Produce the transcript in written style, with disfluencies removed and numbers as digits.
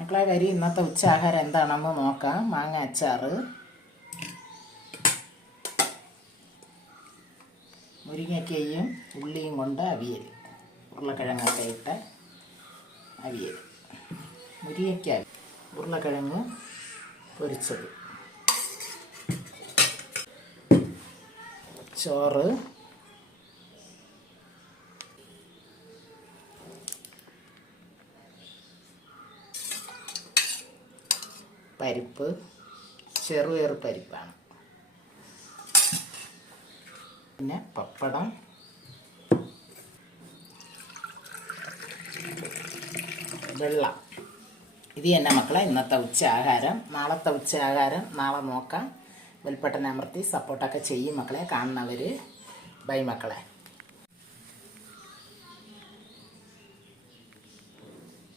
മക്കളെ വരി ഇന്നത്തെ ഉച്ചയാഹാരം എന്താണെന്ന് നോക്കാം. മാങ്ങ അച്ചാർ, മുരിങ്ങയ്ക്കയും ഉള്ളിയും കൊണ്ട് അവിയൽ, ഉരുളക്കിഴങ്ങൊക്കെ ഇട്ട അവിയൽ, മുരിങ്ങയ്ക്ക, ഉരുളക്കിഴങ്ങ് പൊരിച്ചത്, ചോറ്, പരിപ്പ്, ചെറുപയർ പരിപ്പാണ്, പിന്നെ പപ്പടം, വെള്ളം. ഇത് തന്നെ മക്കളെ ഇന്നത്തെ ഉച്ചയാഹാരം. നാളത്തെ ഉച്ചയാഹാരം നാളെ നോക്കാം. ബെൽബട്ടൺ അമർത്തി സപ്പോർട്ടൊക്കെ ചെയ്യും മക്കളെ. കാണുന്നവർ ബൈ മക്കളെ.